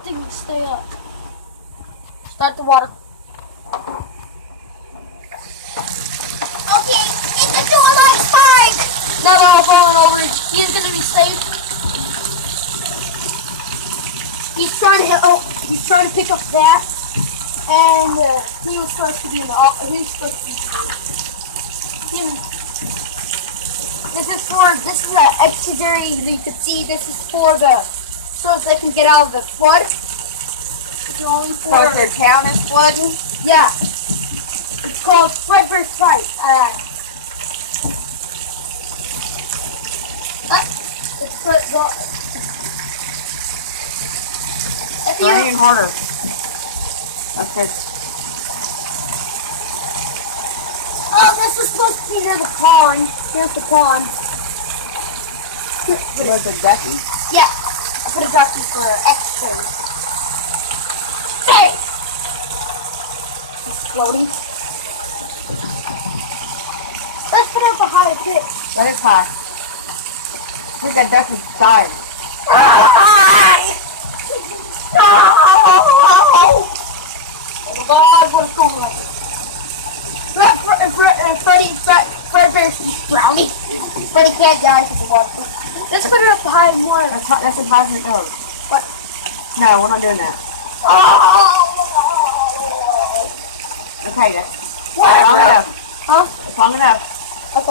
Thing, stay up. Start the water. Okay, in the door line's fine. Not all falling over. He's gonna be safe. He's trying to hit. Oh, he's trying to pick up that, and he was supposed to be in the. He was supposed to be. This is the exit area that you can see. This is for the so they can get out of the flood. It's only for So their town is flooding? yeah. It's called Fredbear's Fight. Raining harder. Okay. Oh, this is supposed to be near the pond. Here's the pond. Was it ducky? Yeah, I put a ducky for extra. Hey! It's floating. Let's put up a high pitch. That is high. I think that duck is dying. No! Oh God, what's going on? Fredbear's drowning. Freddy can't die because of water. Let's put it up high more. That's as high as it goes. What? No, we're not doing that. Oh! Okay, that's What? long enough. Huh? It's long enough.